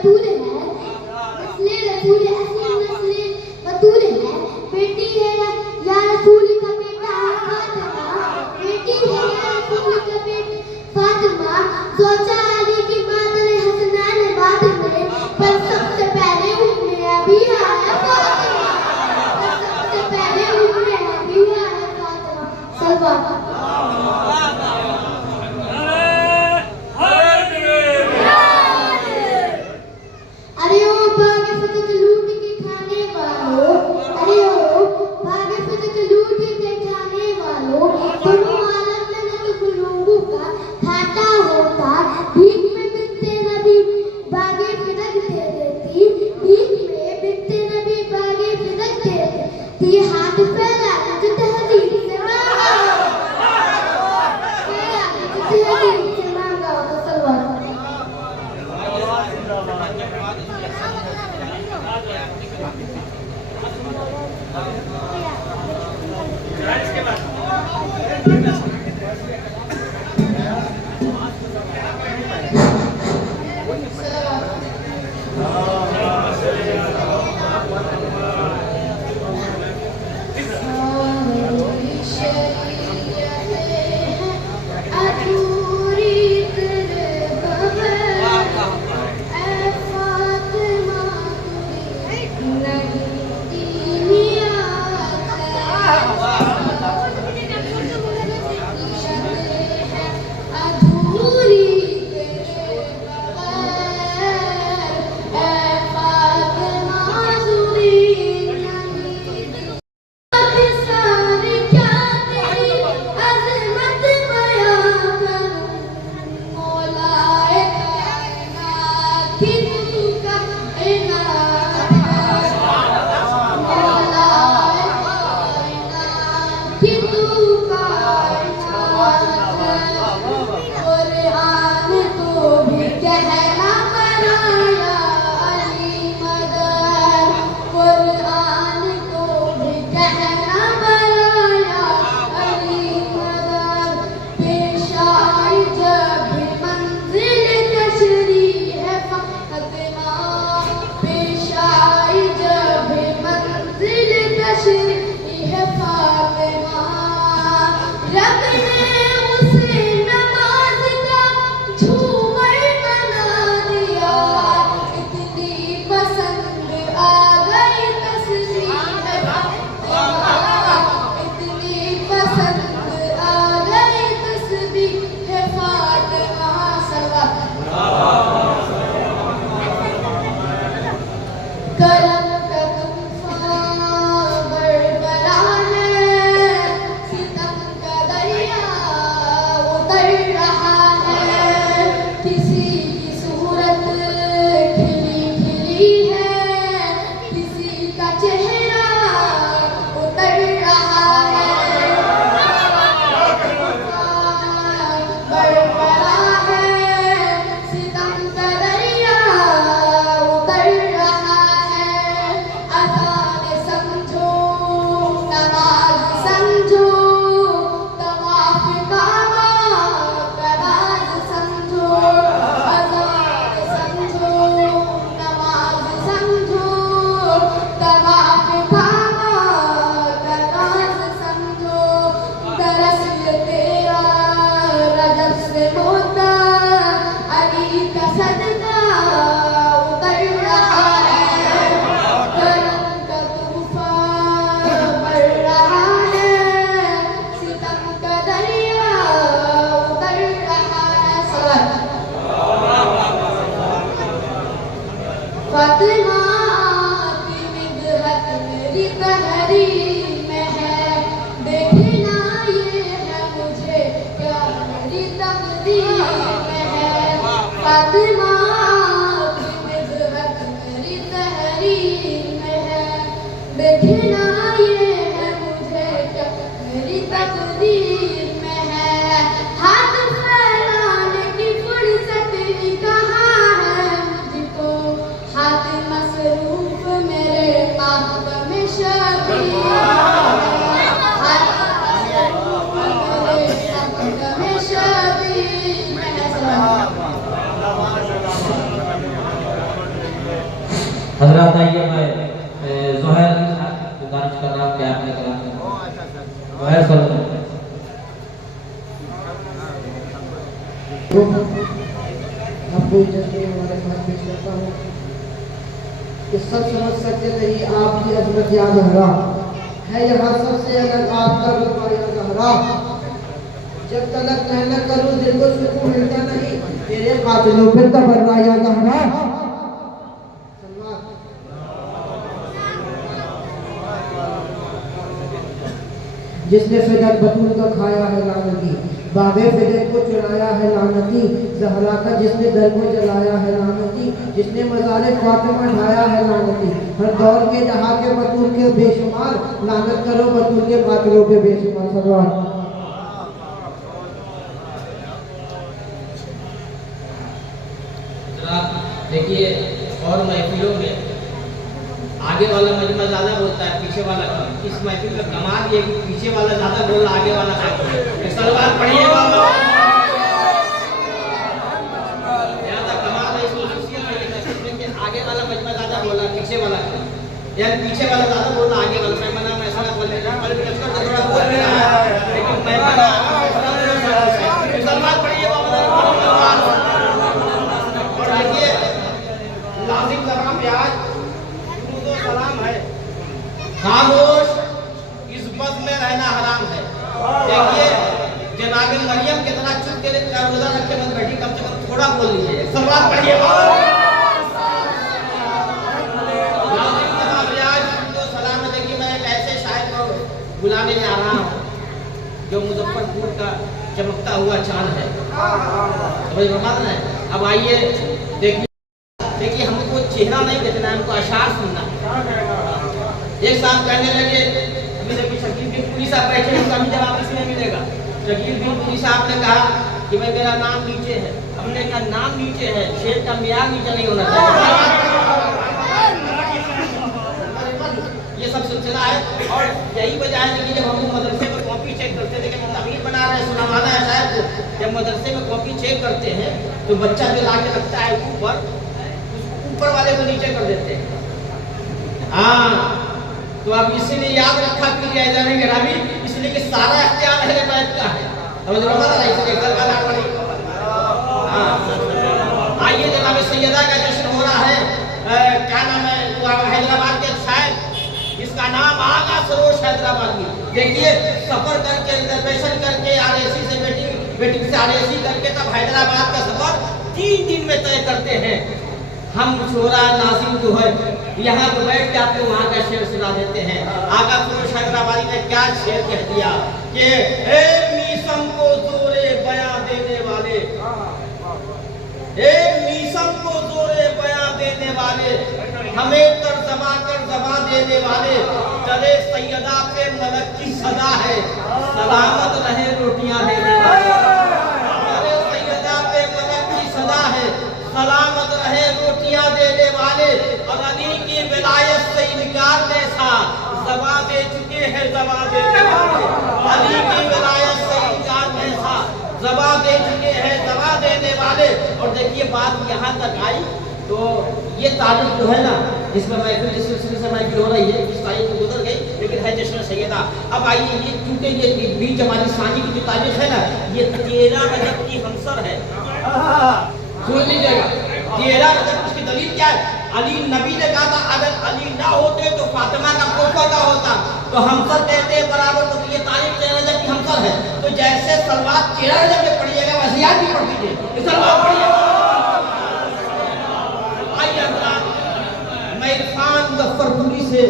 बतूल है, नस्ले रसूल असली नस्ले बतूल है, बेटी है या रसूल का बेटा फातिमा, बेटी है या रसूल का बेटा फातिमा, सोचा अली की मादर हसनैन बाद में, पर सबसे पहले उम्मे अबीहा है फातिमा, पर सबसे पहले उम्मे अबीहा है फातिमा। सलवात हजरत आइए मैं जोहर गुजारिश कर रहा हूँ कि आपने कलाम जोहर सल्लल्लाहु आपको इज्जत देने वाले बात पेश करता हूँ कि सब समझ सकते नहीं आपकी अजमत या ज़हरा है यहाँ सबसे अलग आपका रुतबा या ज़हरा। जब तलक मैं न करूँ दिल को सुकून मिलता नहीं तेरे कातिलों पे तबर्रा या ज़हरा। जिसने फिदक बतूल का खाया है लानती बागे फिदक को चुराया है लानती ज़हरा का जिसने दर को जलाया है लानती जिसने मज़ारे फातिमा ढाया है लानती हर दौर के जहाँ के बतूल के बेशुमार लानत करो बतूल के कातिलों पे बेशुमार। सलवात देखिए और महफिलों में आगे वाला मजमा ज्यादा बोलता है पीछे वाला कम। इस महफिल का कमाल ये कि पीछे वाला ज्यादा बोल रहा आगे वाला कम। सलवार पढ़िएगा ज्यादा कमाल है इसको कि आगे वाला मजमा ज्यादा बोल रहा पीछे वाला कम। यानी पीछे वाला ज्यादा बोल रहा आगे वाला मैं मना मैं ऐसा बोल रहा पर थोड़ा बोल रहा है लेकिन मैं मना सलवार पढ़िएगा और देखिए लाजिम सलाम प्याज सलाम है खामोश इस बस में रहना हराम है। देखिए जनाब मरियम कितना चुप के लिए रोजा रखे मत बैठी कम से कम थोड़ा बोल लीजिए। सलवार पढ़िए सलाम। देखिए मैं एक ऐसे शायर को बुलाने जा रहा हूँ जो मुजफ्फरपुर का चमकता हुआ चांद है। अब आइए देखिए हमको चेहरा नहीं देखना है हमको अशार सुनना। एक साथ कहने लगे अभी देखिए शकील बिन पुरी साहब बैठे हैं कभी जवाब इसमें मिलेगा। शकील बिन पुरी साहब ने कहा कि भाई मेरा नाम नीचे है। हमने कहा नाम नीचे है शेर का मियाँ नीचे नहीं होना चाहिए। ये सब सिलसिला है और यही वजह है कि जब हम मदरसे में कॉपी चेक करते थे कि हम तमीर बना रहे हैं सुनावाना है शायद जब मदरसे में कॉपी चेक करते हैं तो बच्चा जो ला के रखता है ऊपर वाले को नीचे कर देते हैं। हाँ तो अब इसीलिए याद रखा कीजिए जाने ग्रामी इसलिए कि सारा अख्तियार अहले बैत का है। आइए जनाब सैयदा का जश्न हो रहा है। क्या नाम है हैदराबाद के शायद इसका नाम आगा सरोज हैदराबादी। देखिए सफर करके रिजर्वेशन करके आरएसी से बेटी से आरएसी करके तब हैदराबाद का सफर 3 दिन में तय करते हैं। हम छोरा नासिम जो है यहाँ पे बैठ के आपको वहाँ का शेर सुना देते हैं। आगा सरोज हैदराबादी ने क्या शेर कह दिया कि ए मीसम को जोरे बयां देने वाले ए मीसम को जोरे बयां देने वाले हमें तर्जमा कर जमा देने वाले चले सैयदा पे मलक की सदा है सलामत रहे रोटियां देने वाले। चले सैयदा पे मलक की सदा है सलामत रहे रोटियां देने वाले और अली की विलायत से इनकार कैसा जवा दे चुके हैं जवा देने वाले। अली की विलायत से इनकार कैसा जवा दे चुके हैं जवा देने वाले। और देखिए बात यहाँ तक आई तो ये तारीख जो है ना इसमें महफिल जिस सिलसिले से महफिल हो रही है इस तारीख को गुजर गई लेकिन है जश्न सैयदा। अब आइए ये क्योंकि ये बीच जमानी सानी की जो तारीख है ना ये 13 रजब की हमसर है। सुन लीजिएगा 13 रजब उसकी दलील क्या है। अली नबी ने कहा था अगर अली ना होते तो फातिमा का कोफा का होता तो हमसर कहते हैं बराबर। तो ये तारीख 13 रजब की हमसर है तो जैसे सलवार 13 रजब में पढ़िएगा वैसे याद भी पढ़ लीजिए सलवार पढ़िएगा। मैं इरफान मुजफ्फरपुरी से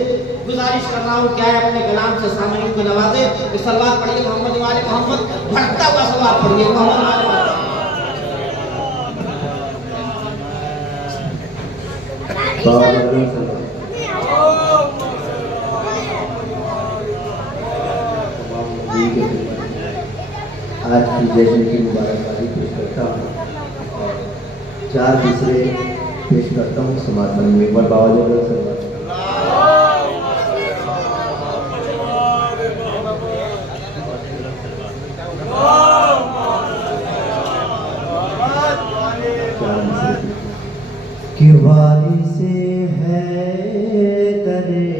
गुजारिश कर रहा हूँ क्या है अपने कलाम से सामने को नवाजे। सलवार पढ़िए मोहम्मद वाले मोहम्मद भटकता हुआ सलवार पढ़िए मोहम्मद वाले आज की जश्न की मुबारकबादी पेश करता हूँ और 4 दूसरे पेश करता हूँ समर्थन में। एक बार बाबा कि वारिस है दरे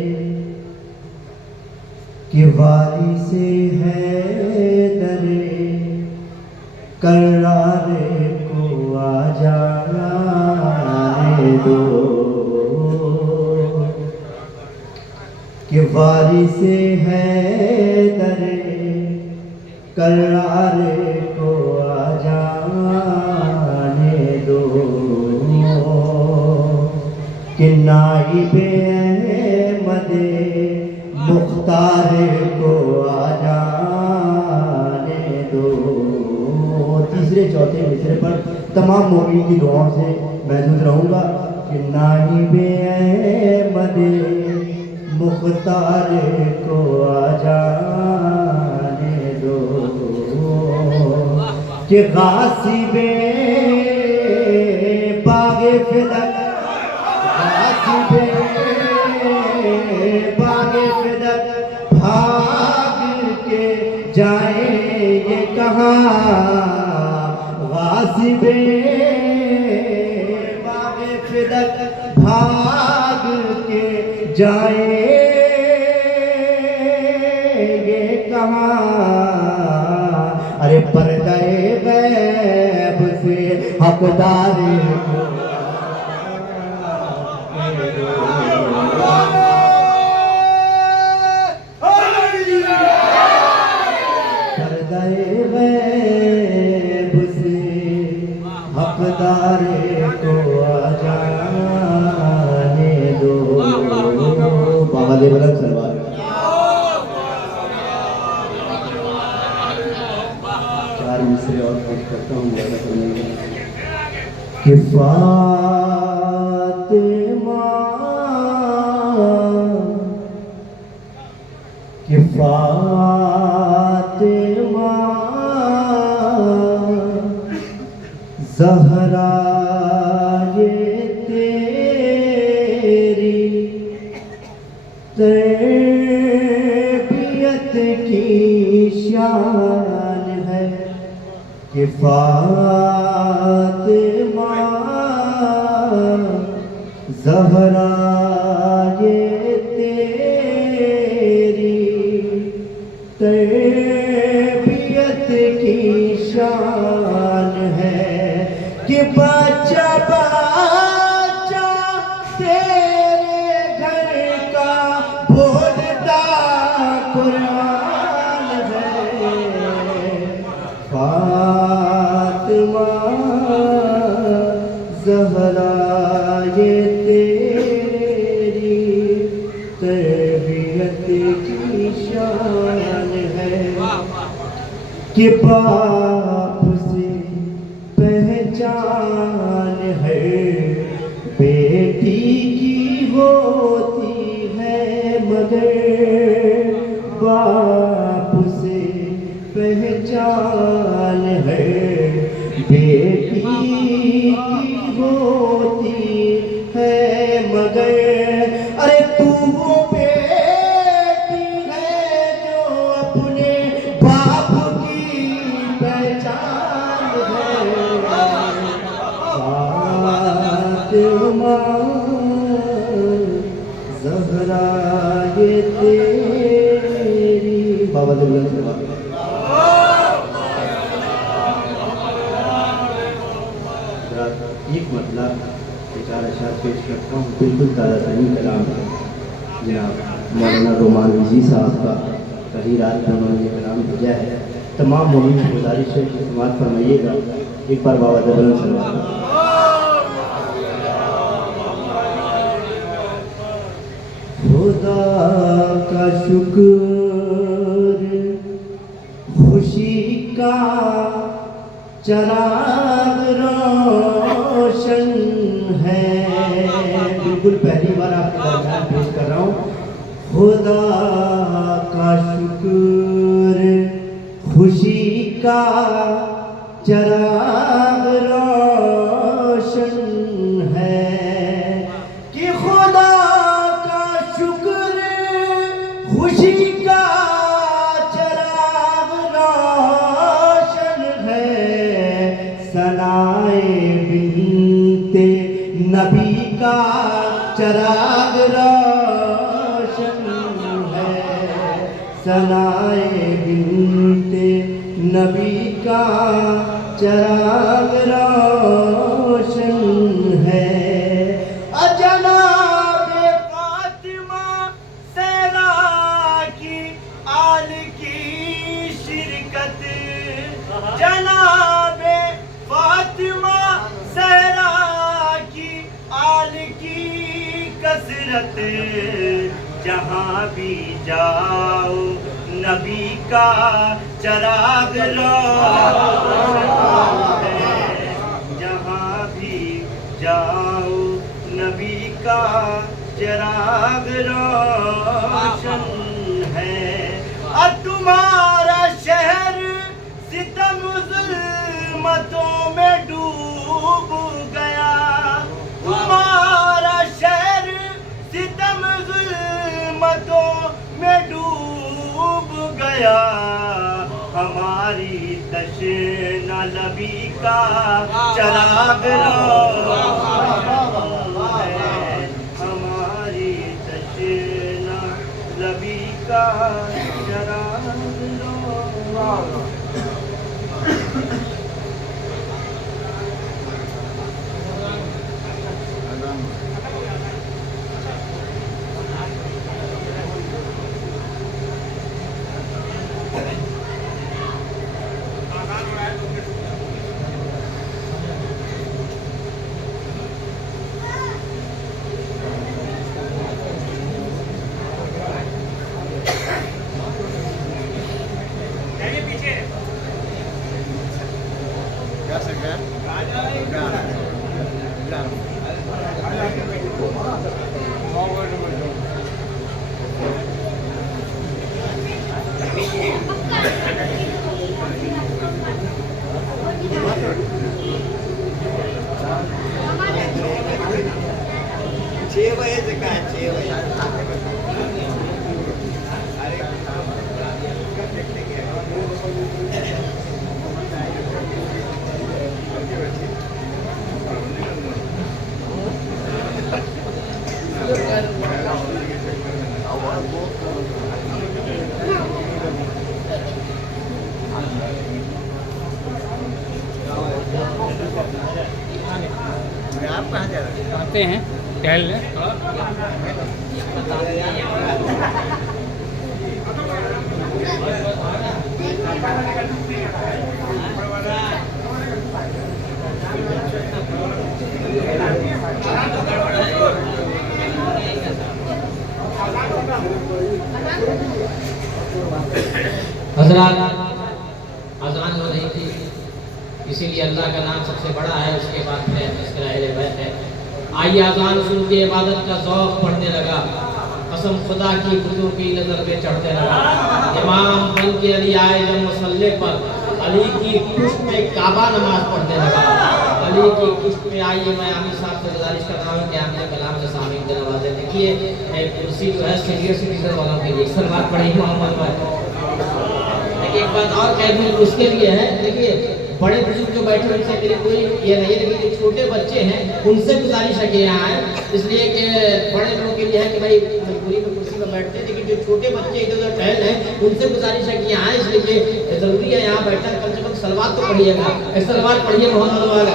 कि वारिस है दरे करारे को आ जाने दो कि वारिस है दरे करारे को आ जाने दो कि नाइबे अहमदे मुख्तार को आ जाने दो। तीसरे चौथे मिसरे पर तमाम मोमिन की दुआओं से महसूस रहूँगा कि नाइबे अहमदे मुख्तार को आ जाने दो कि गासिबे बागे फिदक बागे फिदक भाग के जाएंगे कहाँ गासिबे बागे फिदक भाग के जाएंगे कहाँ। अरे पर्दे गैब से हकदार हकदार को आ जाने दो। बाबा देवलन सलवार चार मिसरे और पेश करता हूँ कि फातिमा कि फातिमा ज़हरा ये तेरी तरबियत की शान है कि फातिमा ज़हरा ये तेरी तरबियत की शान है कि बच्चा बच्चा तेरे घर का बोलता कुरान है। फातिमा ज़हरा ये तेरी तरबियत की शान है कि बाप से पहचान है बेटी की होती है मगर बाप से पहचान है बेटी की होती है मगर। अरे तू वो बेटी है जो अपने बाप की पहचान है। फातिमा ज़हरा ये तेरी बाबा देवलन सलवार एक मतलब चार अशार पेश करता हूँ बिल्कुल ताज़ा तरीन कलाम है जनाब मौलाना रोमान रिजी साहब का कहीं रात में उन्होंने ये कलाम भेजा है। तमाम मोमिन की गुजारिश है कि समात फरमाइएगा एक बार बाबा देवलन सलवार। खुदा का शुक्र खुशी का चराग रोशन है। बिल्कुल पहली बार आपके दरमियान पेश कर रहा हूँ। खुदा का शुक्र खुशी का चराग रोशन है कि खुदा का शुक्र खुशी का चराग रोशन है। सनाए बिनते नबी का चराग रोशन है, सनाए बिनते नबी का चराग रोशन है। जनाबे फातिमा सहरा की आल की शिरकत, जनाबे फातिमा सहरा की आल की कसरत, जहाँ भी जाओ नबी का चराग रोशन है, जहाँ भी जाओ नबी का चराग रोशन है। अब तुम्हारा शहर सितम ज़ुल्मतों में डूब गया, तुम्हारा शहर सितम ज़ुल्मतों में डूब गया, हमारी तशना नबी का चराग रोशन है, हमारी तशना नबी का चराग रोशन। आते हैं टहलने हज़रात, अज़ान हो रही थी, इसीलिए अल्लाह का नाम सबसे बड़ा है, उसके बाद फिर इसका अहले बैत है। आइए अज़ान सुन के इबादत का ज़ौक़ बढ़ने लगा, कसम खुदा की बुतों की नज़र पे चढ़ते लगा। इमाम बन के अली आए जब मुसल्ले पर, अली की पुष्ट पे काबा नमाज पढ़ने लगा। अली की पुष्ट पे आइए, मैं आमिर साहब से गुजारिश कर रहा हूँ कि आपने कलाम से सामीन के नवाजे। देखिए कुर्सी जो है सीनियर सिटीजन वालों के लिए, सर बात पढ़ी मोहम्मद भाई। एक बात और कह दूँ उसके लिए है, देखिए बड़े बुजुर्ग जो बैठे उनसे मेरे कोई ये नहीं है, लेकिन जो छोटे बच्चे हैं उनसे गुजारिश है कि यहाँ आए, इसलिए कि बड़े लोगों के लिए है कि भाई मजबूरी में कुर्सी पर बैठते हैं, लेकिन जो छोटे बच्चे इधर उधर टहल हैं उनसे गुजारिश है कि यहाँ आए, इसलिए कि जरूरी है यहाँ बैठना। कम से कम सलवात तो पढ़िएगा, सलवात पढ़िए मोहम्मद वाला।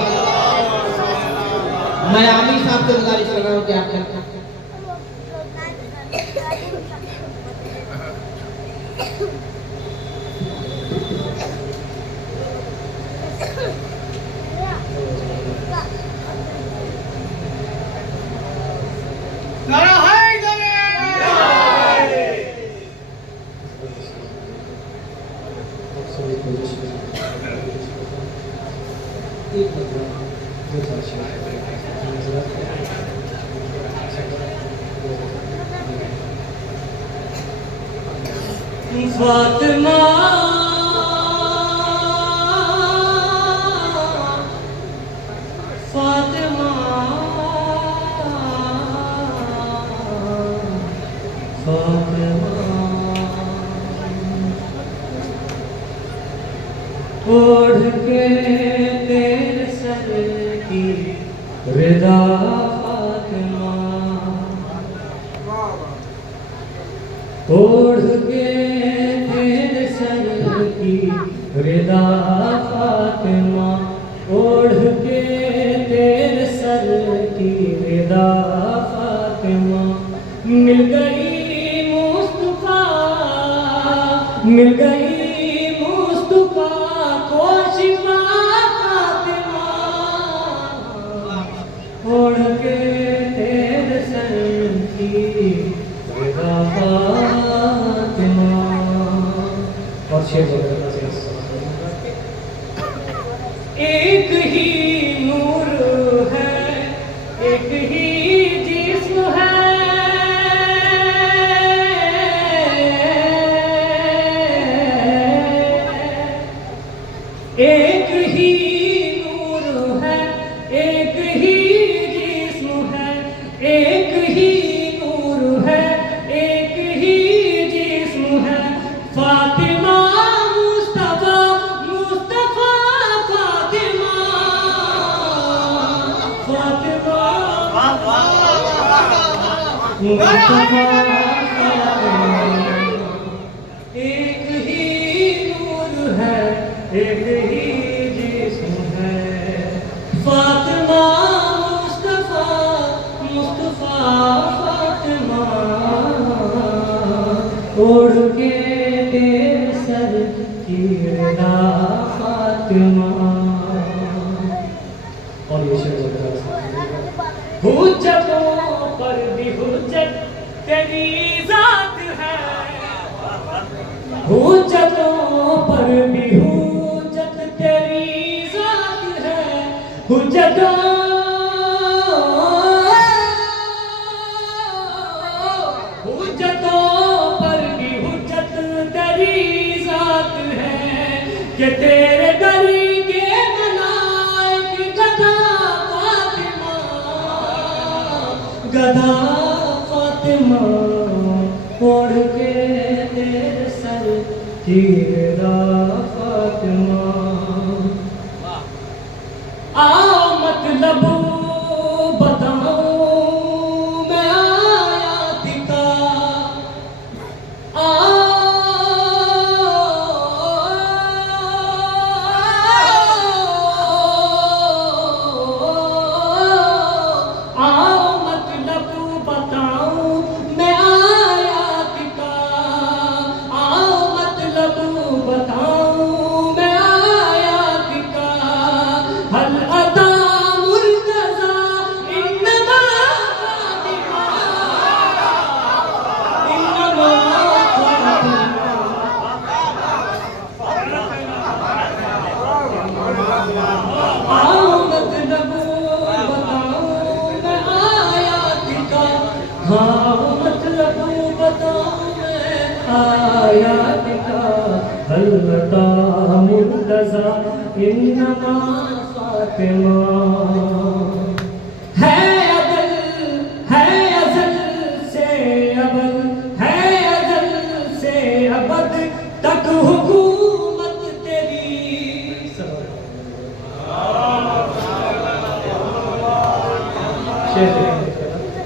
मैं आमिर साहब से गुजारिश कर रहा हूँ कि आप फातिमा फातिमा फातिमा ओढ़ के तेरे सर की रिदा फातिमा ओढ़ के तेरे सर की रिदा फातिमा, ओढ़ के तेरे सर की रिदा फातिमा, मिल गई मुस्तफा, मिल गई मुस्तफा को शिफा फातिमा, ओढ़ के तेरे सर की रिदा फातिमा। और शेर वगैरह से एक ही नूर है, एक ही जिस्म है, एक ही नूर है, एक ही जिस्म है, एक ही नूर है, एक ही जिस्म है, फातिमा मुस्तफा, मुस्तफा फातिमा, फातिमा मुस्तफा, एक ही नूर है, एक ही जिस्म है, फातिमा मुस्तफा, मुस्तफा फातिमा, ओढ़ के तेरे सर की रिदा फातिमा। और ये शेर हुज्जतों पर भी हुज्जत तेरी जात है, हुज्जतों पर भी हुज्जत तेरी जात है, हुज्जतों पर भी हुज्जत तेरी जात है, कि तेरे दर के मलाइक गदा फातिमा, गदा फातिमा, ओढ़ के तेरे सर की रिदा फातिमा। आओ मतलब बताऊं मैं आयात का, आओ मतलब बताऊं मैं आयात का, आओ मतलब बताऊं मैं आयात का, हल अता मुर्तज़ा इन्नमा फातिमा, इन्नमा आओ मतलब बताऊं मैं आयात का, हाँ मतलब बताऊं मैं आयात का, हल्लता मुर्तज़ा इन्नमा फातिमा, है अज़ल से अबद, है अज़ल से अबद तक हुकूमत तेरी,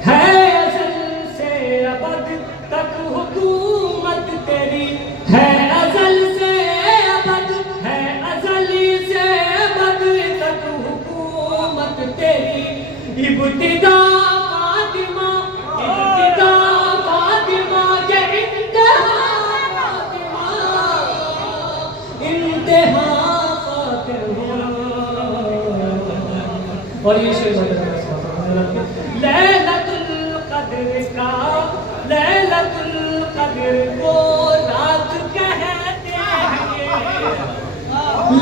है अज़ल से अबद तक हुकूमत तेरी, है अज़ल से अबद, है अज़ल से अबद तक हुकूमत तेरी, इब्तिदा फातिमा, इब्तिदा फातिमा के इंतहा फातिमा, इंतहा फातिमा। और ये शेर लैलतुल क़द्र का, लैलतुल क़द्र को रात कहते हैं,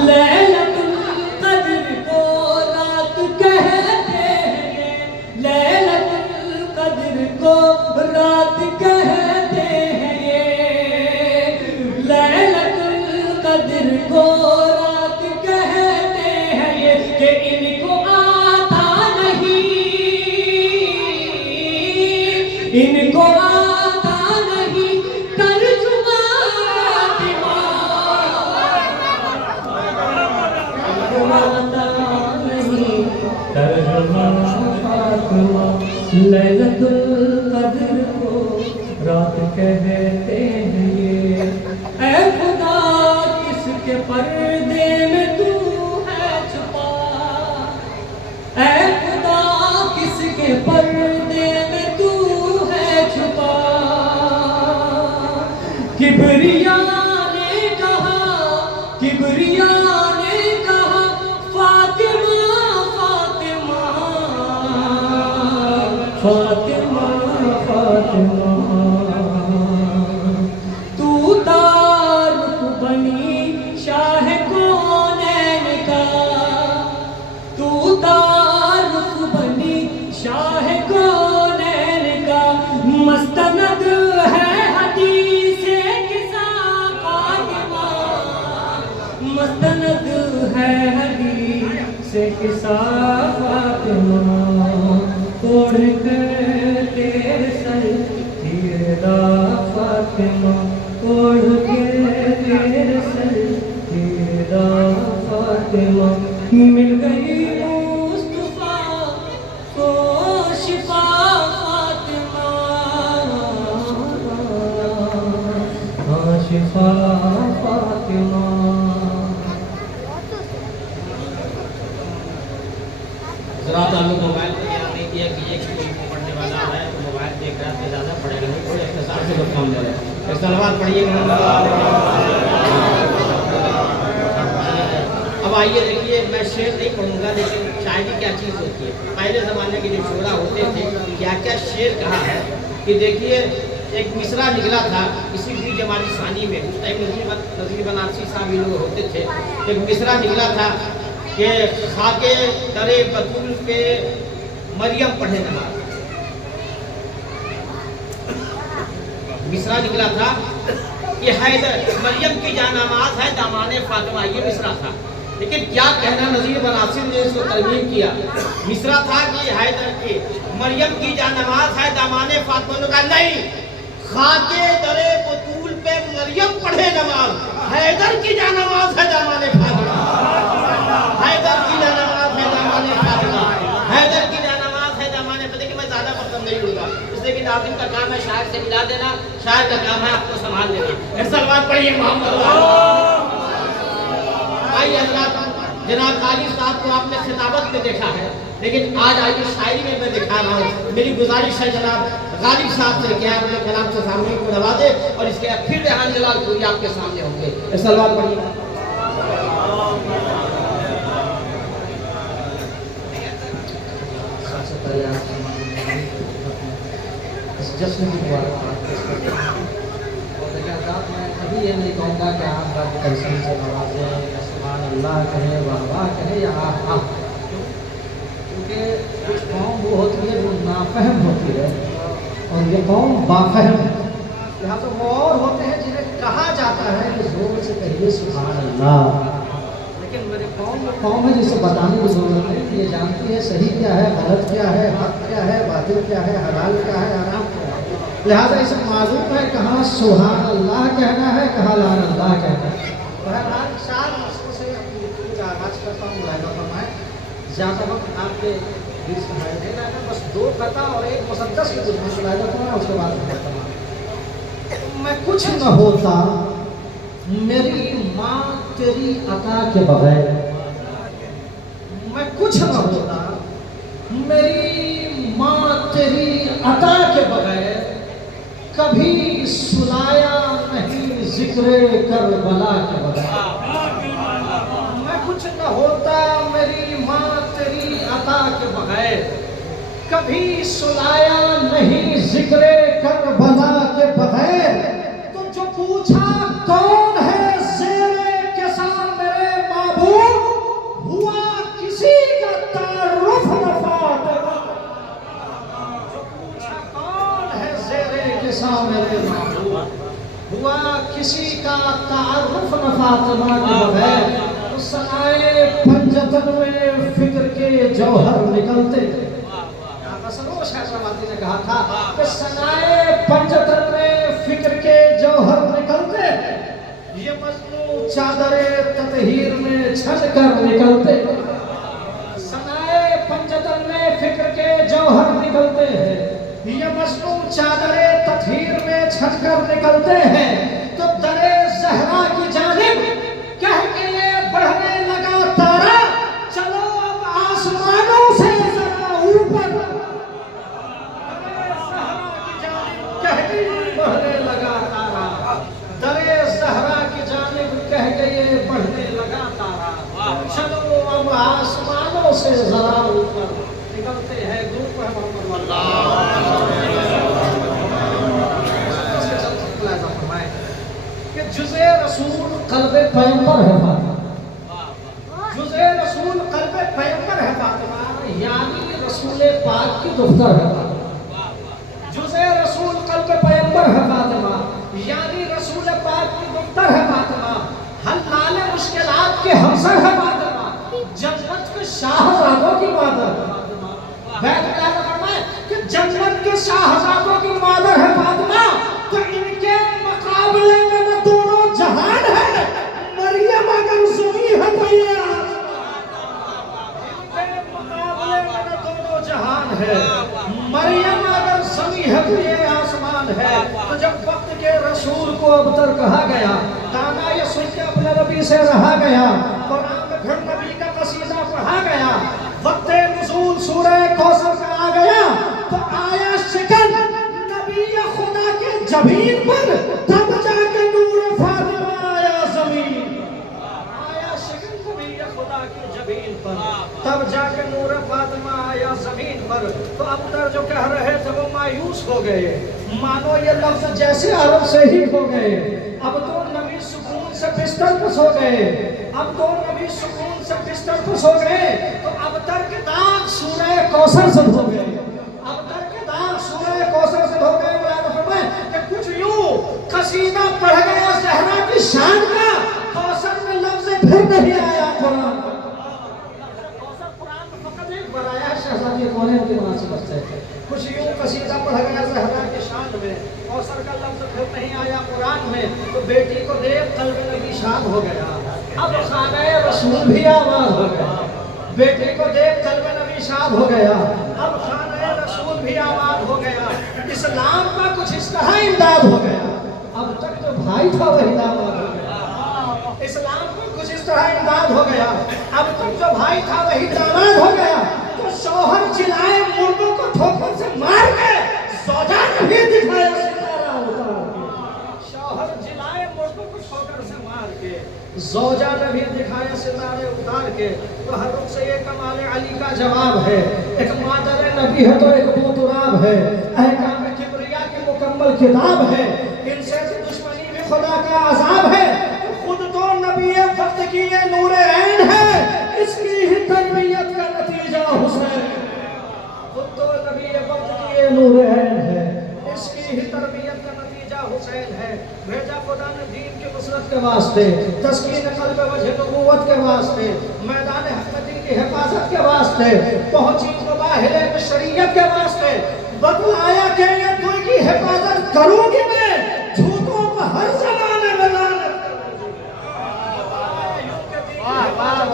लैलतुल क़द्र को रात कहते हैं, लैलतुल क़द्र को रात कहते हैं, लैलतुल क़द्र को रात कहते हैं, कि इनको इनको आता नहीं तर्जुमा फातिमा, इनको आता नहीं तर्जुमा फातिमा, लैलतुल क़द्र को रात कहते हैं ये। ऐ खुदा किसके पर्दे में तू है छुपा, ऐ खुदा किसके पर्दे में तू है छुपा। किबरिया ने कहा, किबरिया ने कहा फातिमा फातिमा फातिमा फातिमा। तू तारुक बनी शाह कौनैन का, तू तारुक बनी शाह कौनैन का। मस्तनद है हदीसे किसा फातिमा, मस्तनद है हदीसे किसा फातिमा। तोड़ कर तेरे सर तीरदा फातिमा, तोड़ के तेरे सर तीरदा फातिमा। मिल गई मुस्तफा को शिफा फातिमा, हाँ शिफा फातिमा। जरा ताल्लुक मोबाइल पर ध्यान नहीं दिया कि एक कोई पढ़ने वाला है तो मोबाइल देख रहा है तो ज़्यादा पढ़ेगा नहीं, थोड़े इख्तिसार से लोग काम ले रहे हैं। एक सलवात पढ़िए। अब आइए देखिए, मैं शेर नहीं पढ़ूंगा लेकिन शायरी क्या चीज़ होती है। पहले ज़माने के जो शोरा होते थे क्या क्या शेर कहा है कि देखिए, एक मिसरा निकला था इसी भी जमानी सानी में, उस टाइम नज़ीर बनारसी साहब ये लोग होते थे। एक मिसरा निकला था कि खाके दरे बतूल पे मरियम पढ़े नमाज। मिसरा निकला था कि हैदर मरियम की जानामाज है दामाने फातिमा, ये मिसरा था। लेकिन क्या कहना नज़ीर बनारसी ने इसको तरमीम किया। मिसरा था कि हैदर की मरियम की जानामाज है दामाने फातिमा का नहीं, खाके दरे बतूल पे मरियम पढ़े नमाज, हैदर की जानामाज है दामाने फातिमा, हैदर की जानामाज है दामाने फातिमा, हैदर की जानामाज है दामाने फातिमा। देखिए, मैं ज़्यादा मतलब नहीं लूँगा इसलिए कि नाज़िम का काम है शायर से मिला देना, शायर का काम है आपको संभाल लेना। एक सलवात पढ़िए मोहम्मद। आइए हज़रात, जनाब काली साहब को आपने खिताबत में देखा है, लेकिन आज आइए शायरी में मैं दिखा रहा हूँ। मेरी गुजारिश है जनाब गालिब साहब से क्या अपने कलाम से सामने को नवाजे और इसके फिर रेहान जलाल पूरी आपके सामने होंगे। एक सलवात पढ़िए। इस जश्न की मुबारकबाद पेश करता हूँ। और देखिए हज़रात, मैं कभी ये नहीं कहूँगा कि आप रब कैसन से नवाजें, सुभान अल्लाह कहें, वाह वाह कहें या आह आह, क्योंकि कुछ कौम वो होती है जो नाफहम होती है और ये कौम बाफहम है। यहाँ तो वो और होते हैं जिन्हें कहा जाता है कि जोर से कहिए सुभान अल्लाह, लेकिन मेरे कौम है जिसे बताने की जरूरत नहीं। ये जानती है सही क्या है, गलत क्या है, हक क्या है, बातिल क्या है, हलाल क्या है, हराम क्या है। लिहाजा इसे मालूम है कहाँ सुभान अल्लाह कहना है, कहाँ लान अल्लाह कहना है। बहरहाल 4 मसलों से अपनी गुफ्तगू का आगाज़ करता हूँ। मुलाहिज़ा फरमाएं, ज़्यादा वक्त आपके बीच में नहीं रहना, बस 2 कथा और 1 मुसद्दस की कुछ मुलाहिज़ा फरमाएं, उसके बाद मैं कुछ न होता मेरी माँ तेरी अता के बगैर, मैं कुछ न होता मेरी माँ तेरी अता के बगैर, कभी सुनाया नहीं जिक्र करबला के बगैर। मैं कुछ न होता मेरी माँ तेरी अता के बगैर, कभी सुनाया नहीं जिक्र करबला के बगैर। तो जो पूछा कौन है ज़ेरे के साथ मेरे महबूब, हुआ किसी का तारुफ न फातिमा। जो पूछा कौन है ज़ेरे के साथ मेरे महबूब, हुआ किसी का तारुफ न फातिमा के बगैर। तो सनाए पंजतन में फिक्र के जौहर निकलते थे। सरोश हैदराबादी ने कहा था कि सनाए पंजतन में फिक्र के जौहर निकलते, ये मजनू चादरे ततहीर में छन कर निकलते। सनाए पंजतन में फिक्र के जौहर निकलते हैं, ये मजनू चादरे ततहीर में छटकर निकलते हैं तो दरे ज़हरा की जानिब कह के ये बढ़ने लगा तारा, चलो अब आसमानों से जरा ऊपर। दरे ज़हरा की जानिब कह के ये बढ़ने लगा तारा, दरे ज़हरा की जानिब कह के ये बढ़ने लगा तारा, चलो अब आसमानों से जरा ऊपर। निकलते हैं ग्रुप है कि जुज़े रसूल क़ल्बे पैगंबर है फातिमा, जुज़े रसूल क़ल्बे पैगंबर है फातिमा, यानी रसूल पाक की दुफ्तर है फातिमा। जुज़े रसूल क़ल्बे पैगंबर है फातिमा, यानी रसूल पाक की दुफ्तर है फातिमा। हल्लाल मुश्किलात के हमसर है फातिमा, जन्नत के शाहज़ादों की मादर है फातिमा। बैत क्या फरमाए कि जन्नत के शाहज़ादों की मादर है फातिमा, तो इनके मुकाबले में न दोनों जहान है, मरियम अगर ज़मीं है तो ये इनके मुकाबले में न दोनों जहान है, मरियम अगर ज़मीं है तो ये आसमान है। तो जब वक्त के रसूल को अबतर कहा गया, गाना ये सुन के अपने नबी से रहा गया, कुरान में फिर नबी का कसीदा पढ़ा गया, वक्त नुज़ूल सूरह कौसर का आ गया तो आया शिकन नबी खुदा के जबीन पर, तब जाके नूर फातिमा आया ज़मीन। आया शिकन नबी खुदा के जबीन पर, तब जाके नूर फातिमा आया ज़मीन पर। तो अबतर जो कह रहे थे वो मायूस हो गए, मानो ये लफ्ज़ जैसे अरब से ही हो गए। अब तो नबी सुकून से बिस्तर पर सो गए, अब तो नबी सुकून से बिस्तर पर सो गए। तो अबतर के दाग सूरह कौसर से धो गए, अबतर के दाग सूरह कौसर से धो गए। कि कुछ यूं कसीदा पढ़ गया ज़हरा की शान का, कौसर में लफ्ज़ फिर नहीं आया कुरान। कौसर कुरान में फकत एक बार आया, शहज़ादी कौन की मुनासिबत से। कुछ यूं कसीदा पढ़ गया ज़हरा की शान में, कौसर का लफ्ज़ फिर नहीं आया कुरान में। तो बेटी को देख क़ल्ब नबी शाद हो गया, अब खाने रसूल भी आबाद हो गया। बेटे को देख क़ल्ब नबी शाद हो गया, अब खाने रसूल भी आबाद हो गया। इस्लाम का कुछ इस तरह इमदाद हो गया, अब तक जो भाई था वही दामाद हो गया। इस्लाम का कुछ इस तरह इमदाद हो गया, अब तक जो भाई था वही दामाद हो गया। तो शौहर चिल्लाए मुर्दों को ठोकर से मार के, सौजा नहीं दिखाया सितारा उतार के। शौहर जिलाए मुर्दों को ठोकर से मार के, ज़ौजा ने भी दिखाया सितारे उतार के। तो हर रुख से ये कमाल अली का जवाब है, एक मादर नबी है तो एक बूतुराब है, अहकाम किबरिया की मुकम्मल किताब है, इनसे तो दुश्मनी भी खुदा का अज़ाब है। खुद तो नबी वक्त की ये नूरे ऐन है, इसकी ही तरबियत का नतीजा हुसैन। खुद तो नबी वक्त की ये नूरे ऐन है, इसकी ही तरबियत का नतीजा हुसैन है। भेजा खुदा ने दीन की नुसरत के वास्ते, तस्कीन क़ल्ब वजह नबूवत के वास्ते, मैदान हक़ीक़त की हिफाजत के वास्ते, पहुंची मुबाहिले में शरीयत के वास्ते। बतलाया कि ये दुई की हिफाजत करूंगी मैं, झूठों को हर ज़माने में लानत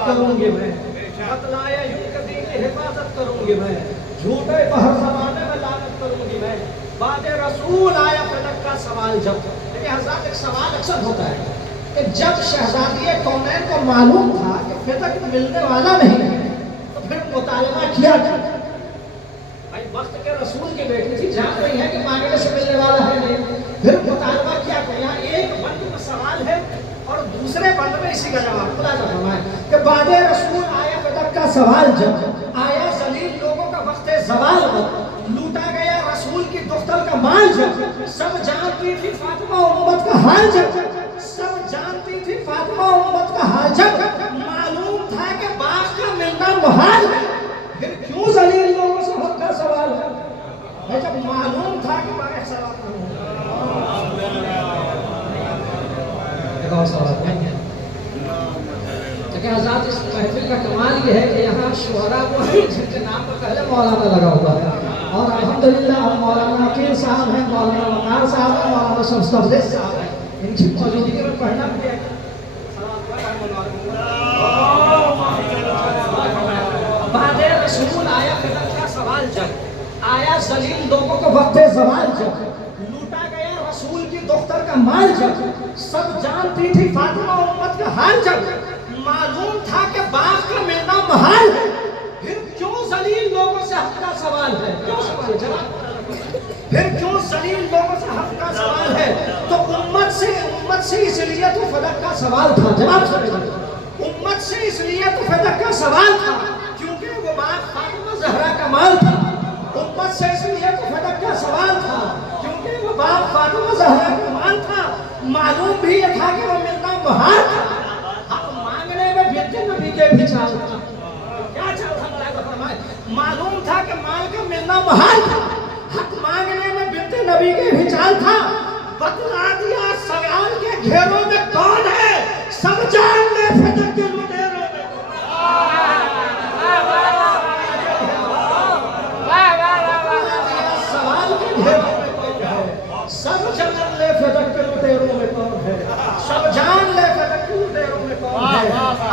करूंगी मैं। बतलाया यूं के दीन की हिफाजत करूंगी मैं, झूठे को हर ज़माने में लानत करूंगी मैं। बाद रसूल आया फिदक का सवाल जब, देखिए हज़रत एक सवाल अक्सर होता है कि जब शहज़ादी कौनैन को मालूम था कि फिदक मिलने वाला नहीं है, तो फिर मुतालबा किया क्या? भाई वक्त के रसूल की बेटी थी, जान रही है कि मांगने से मिलने वाला है नहीं, फिर मुतालबा किया कि यहाँ एक बंद में सवाल है और दूसरे बंद में इसी का जवाब खुला जाता है कि बाद रसूल आया फिदक का सवाल जब, आया जलील लोगों का वक्त ज़वाल पर, लूटा गया रसूल की दुख्तर का माल जब, सब जानती थी फातिमा उम्मत का हाल जब, सब जानती थी फातिमा उम्मत का हाल जब, मालूम था कि बाग का मिलना मुहाल है, फिर क्यों जलील लोगों से हक का सवाल है? जब मालूम था कि बाग सवाल नहीं है। तो क्या आज़ाद इस महफिल का कमाल ये है कि यहाँ शुहरा वो है जिनके नाम पर पहले मौलाना लगा हुआ है, और अल्हम्दुलिल्लाह हम मौलाना अकील साहब हैं, मौलाना वकार साहब हैं, मौलाना शमस साहब हैं, इनकी मौजूदगी में पढ़ना भी है। बाद रसूल आया फिदक का सवाल जब, आया जलील लोगों को वक्त ज़वाल जब, लूटा गया रसूल का माल जब सब जानती थी फातिमा उम्मत का हाल जब मालूम था कि बाप का मिलना महाल है, फिर क्यों जलील लोगों से हक का सवाल है? क्यों सवाल है जवाब? फिर क्यों जलील लोगों से हक का सवाल है? तो उम्मत से इसलिए तो फदक का सवाल था। जवाब सुनिए, उम्मत से इसलिए तो फदक का सवाल था क्योंकि वो बाप फातिमा ज़हरा का माल था। उम्मत से इसलिए तो फदक का सवाल था क्योंकि वो बाप फातिमा ज़हरा का माल था। मालूम भी ये था कि वो मिलना महाल था। हक मांगने में बिनते नबी के भी चाल था। क्या चाल था? मालूम था कि माल का मिलना महाल था। हक मांगने में बिनते नबी के भी चाल था। बतला दिया सवाल के घेरों में कौन है, सब जान ले फदक के लुटेरों में। सवाल के घेरों में कौन है, सब जान ले फदक के लुटेरों में कौन है, सब जान ले फदक के लुटेरों में कौन है।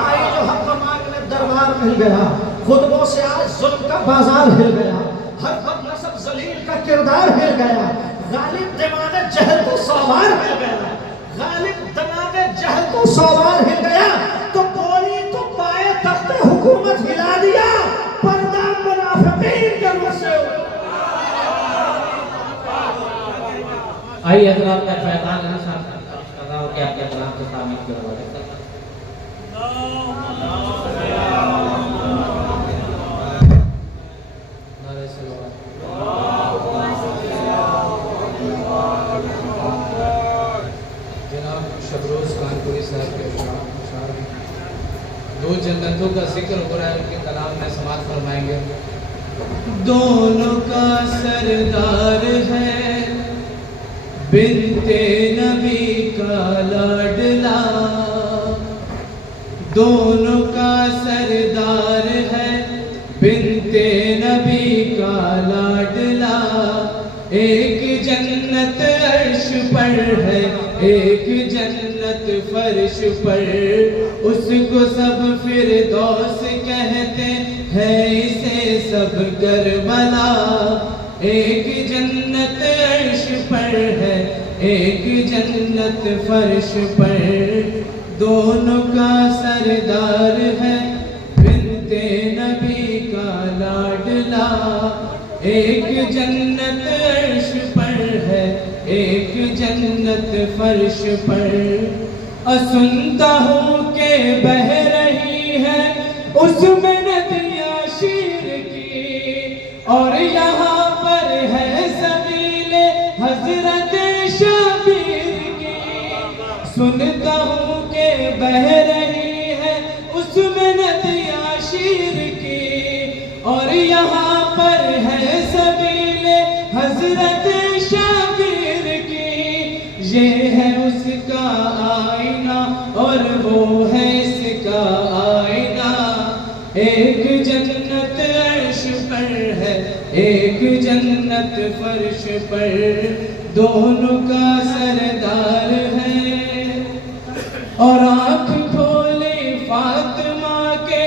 आई जो हक मांगने दरबार मिल गया, खुतबों से आज जुल्म का बाजार हिल गया, हर वक्त नसब जलील का किरदार हिल गया। गालिब दिमाग जहल तो सवार हिल गया, गालिब दिमाग जहल तो सवार हिल गया। तो बोली तो पाए तख्ते हुकूमत हिला दिया, पर्दा मुनाफिकीन के मुंह से। आइए हज़रात का फैज़ान इंसान कर रहा हूँ कि आपके कलाम के सामने क्यों हो रहा है। जनाब शबरोज कानपुरी साहब के अशार हैं। दो जन्नतों का जिक्र हो रहा है, उनके कलाम में समाअत फरमाएंगे। दोनों का सरदार है बिनते नबी का लाडला, दोनों का सरदार है बिनते नबी का लाडला। एक जन्नत अर्श पर है, एक जन्नत फर्श पर, उसको सब फिरदौस कहते हैं, इसे सब करबला। एक जन्नत अर्श पर है, एक जन्नत फर्श पर, दोनों का सरदार है बिनते नबी का लाडला। एक जन्नत अर्श पर है, एक जन्नत फर्श पर। सुनता हूँ के बह रही है उसमें नदियाँ शीर की, और यहाँ पर है सबीले हजरत शबीर की। सुनता हूँ के बह रही है उसमें नदियाँ शीर की, और यहाँ पर है सबीले हजरत शबीर की। ये है उसका आईना और वो है इसका आईना। एक जन्नत अर्श पर है, एक जन्नत फर्श पर, दोनों का सरदार है। और आँख खोली फातिमा के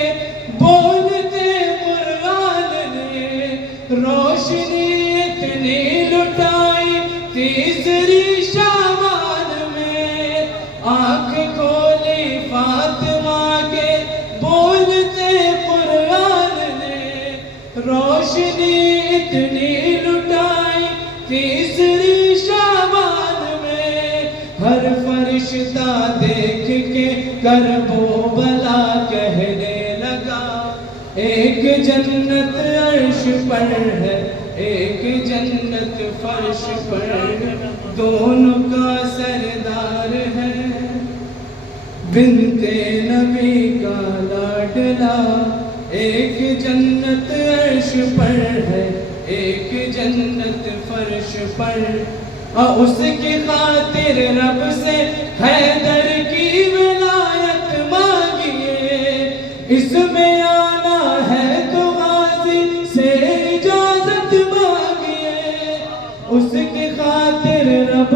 बोलते कुरान ने, रोशनी इतनी लुटाई तीसरी शाबान में। आँख खोली फातिमा के बोलते कुरान ने, रोशनी इतनी लुटाई तीसरी शाबान में। हर फरिश्ता देख के करबो बला कहने लगा, एक जन्नत अर्श पर है, एक जन्नत फर्श पर, दोनों का सरदार है बिनते नबी का लाडला। एक जन्नत अर्श पर है, एक जन्नत फर्श पर। उसकी खातिर रब से हैदर की विलायत मांगिए, इसमें आना है तो गाजी से इजाजत मांगिए। उसकी खातिर रब